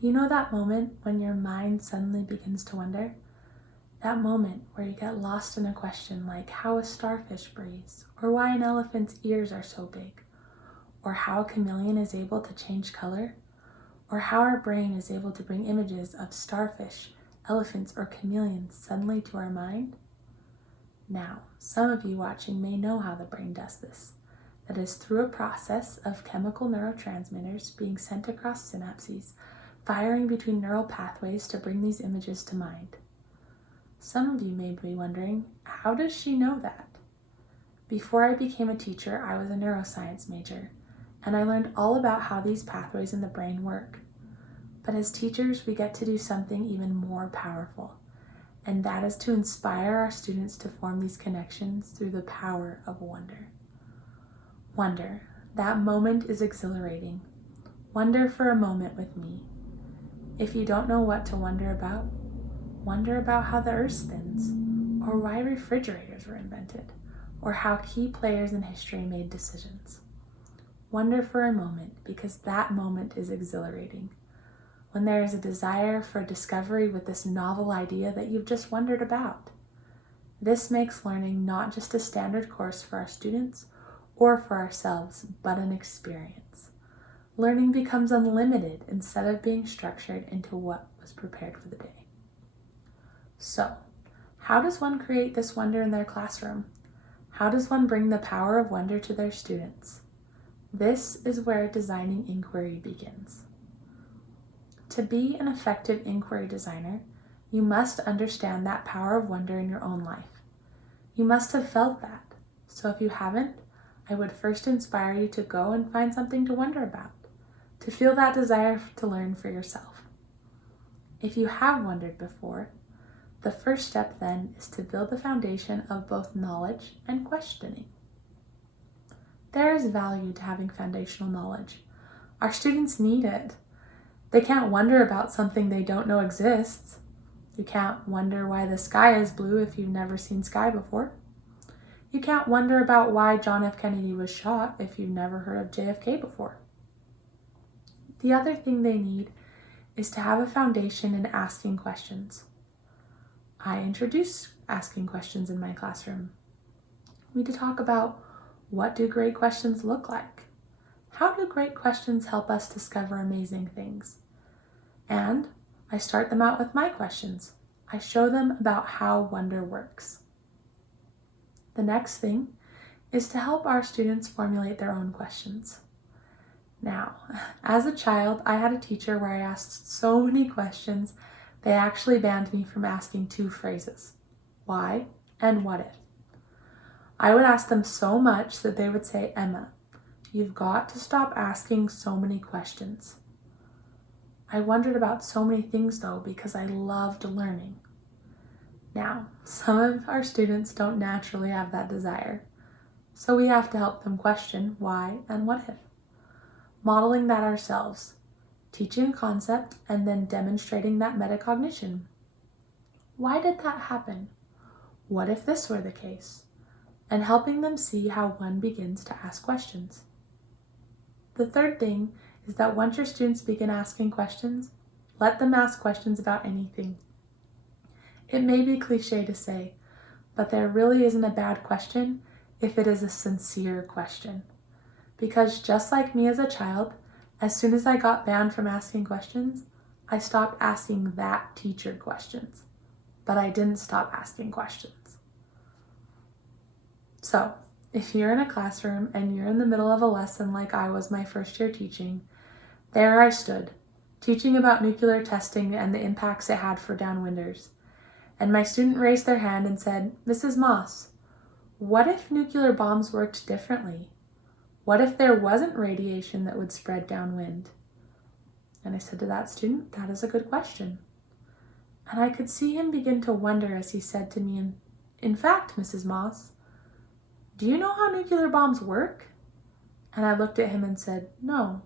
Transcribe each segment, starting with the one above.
You know that moment when your mind suddenly begins to wonder? That moment where you get lost in a question like how a starfish breathes, or why an elephant's ears are so big, or how a chameleon is able to change color, or how our brain is able to bring images of starfish, elephants, or chameleons suddenly to our mind? Now, some of you watching may know how the brain does this. That is through a process of chemical neurotransmitters being sent across synapses, firing between neural pathways to bring these images to mind. Some of you may be wondering, how does she know that? Before I became a teacher, I was a neuroscience major, and I learned all about how these pathways in the brain work. But as teachers, we get to do something even more powerful, and that is to inspire our students to form these connections through the power of wonder. Wonder, that moment is exhilarating. Wonder for a moment with me. If you don't know what to wonder about how the earth spins, or why refrigerators were invented, or how key players in history made decisions. Wonder for a moment, because that moment is exhilarating. When there is a desire for a discovery with this novel idea that you've just wondered about. This makes learning not just a standard course for our students or for ourselves, but an experience. Learning becomes unlimited instead of being structured into what was prepared for the day. So, how does one create this wonder in their classroom? How does one bring the power of wonder to their students? This is where designing inquiry begins. To be an effective inquiry designer, you must understand that power of wonder in your own life. You must have felt that. So if you haven't, I would first inspire you to go and find something to wonder about, to feel that desire to learn for yourself. If you have wondered before, the first step then is to build the foundation of both knowledge and questioning. There is value to having foundational knowledge. Our students need it. They can't wonder about something they don't know exists. You can't wonder why the sky is blue if you've never seen sky before. You can't wonder about why John F. Kennedy was shot if you've never heard of JFK before. The other thing they need is to have a foundation in asking questions. I introduce asking questions in my classroom. We talk about, what do great questions look like? How do great questions help us discover amazing things? And I start them out with my questions. I show them about how wonder works. The next thing is to help our students formulate their own questions. Now, as a child, I had a teacher where I asked so many questions, they actually banned me from asking 2 phrases, why and what if. I would ask them so much that they would say, Emma, you've got to stop asking so many questions. I wondered about so many things though because I loved learning. Now, some of our students don't naturally have that desire, so we have to help them question why and what if. Modeling that ourselves, teaching a concept and then demonstrating that metacognition. Why did that happen? What if this were the case? And helping them see how one begins to ask questions. The third thing is that once your students begin asking questions, let them ask questions about anything. It may be cliche to say, but there really isn't a bad question if it is a sincere question. Because just like me as a child, as soon as I got banned from asking questions, I stopped asking that teacher questions, but I didn't stop asking questions. So, if you're in a classroom and you're in the middle of a lesson like I was my first year teaching, there I stood, teaching about nuclear testing and the impacts it had for downwinders. And my student raised their hand and said, Mrs. Moss, what if nuclear bombs worked differently? What if there wasn't radiation that would spread downwind? And I said to that student, that is a good question. And I could see him begin to wonder as he said to me, in fact, Mrs. Moss, do you know how nuclear bombs work? And I looked at him and said, no,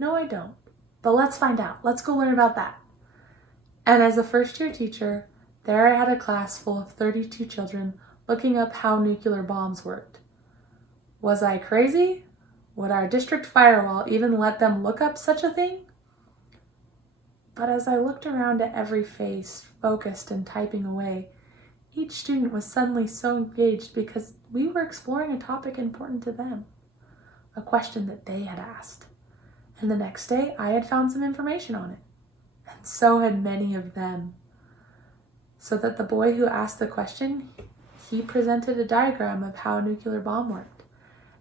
I don't. But let's find out. Let's go learn about that. And as a first-year teacher, there I had a class full of 32 children looking up how nuclear bombs worked. Was I crazy? Would our district firewall even let them look up such a thing? But as I looked around at every face, focused and typing away, each student was suddenly so engaged because we were exploring a topic important to them, a question that they had asked. And the next day, I had found some information on it. And so had many of them. So that the boy who asked the question, he presented a diagram of how a nuclear bomb worked.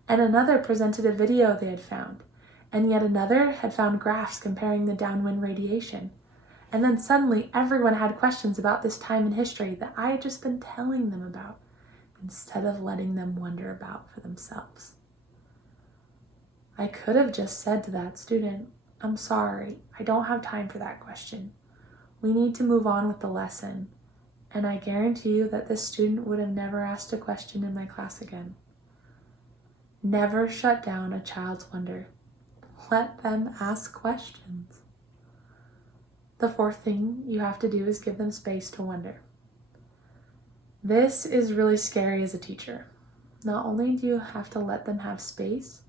And another presented a video they had found. And yet another had found graphs comparing the downwind radiation. And then suddenly everyone had questions about this time in history that I had just been telling them about, instead of letting them wonder about for themselves. I could have just said to that student, "I'm sorry, I don't have time for that question. We need to move on with the lesson." And I guarantee you that this student would have never asked a question in my class again. Never shut down a child's wonder. Let them ask questions. The fourth thing you have to do is give them space to wonder. This is really scary as a teacher. Not only do you have to let them have space,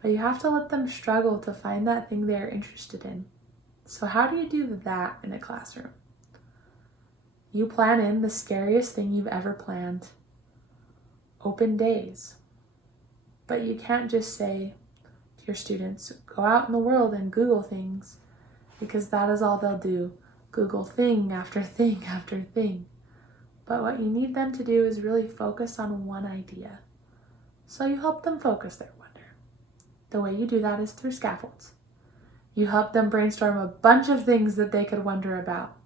but you have to let them struggle to find that thing they're interested in. So how do you do that in a classroom? You plan in the scariest thing you've ever planned. Open days. But you can't just say to your students, go out in the world and Google things, because that is all they'll do. Google thing after thing after thing. But what you need them to do is really focus on one idea. So you help them focus their wonder. The way you do that is through scaffolds. You help them brainstorm a bunch of things that they could wonder about.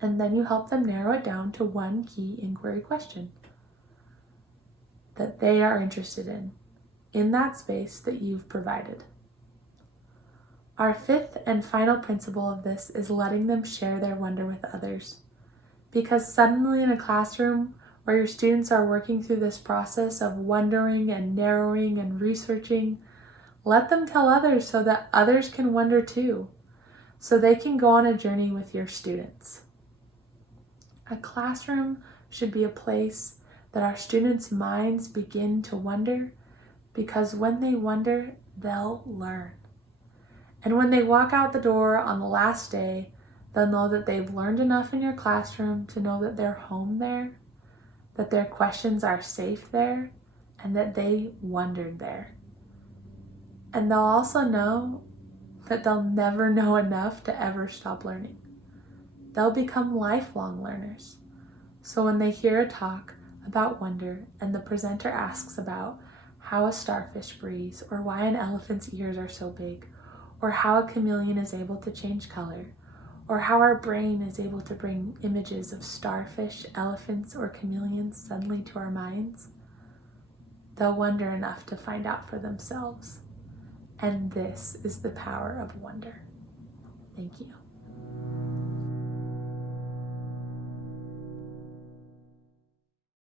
And then you help them narrow it down to one key inquiry question that they are interested in that space that you've provided. Our fifth and final principle of this is letting them share their wonder with others. Because suddenly in a classroom where your students are working through this process of wondering and narrowing and researching, let them tell others so that others can wonder too, so they can go on a journey with your students. A classroom should be a place that our students' minds begin to wonder, because when they wonder, they'll learn. And when they walk out the door on the last day, they'll know that they've learned enough in your classroom to know that they're home there, that their questions are safe there, and that they wondered there. And they'll also know that they'll never know enough to ever stop learning. They'll become lifelong learners. So when they hear a talk about wonder and the presenter asks about how a starfish breathes, or why an elephant's ears are so big, or how a chameleon is able to change color, or how our brain is able to bring images of starfish, elephants, or chameleons suddenly to our minds, they'll wonder enough to find out for themselves. And this is the power of wonder. Thank you.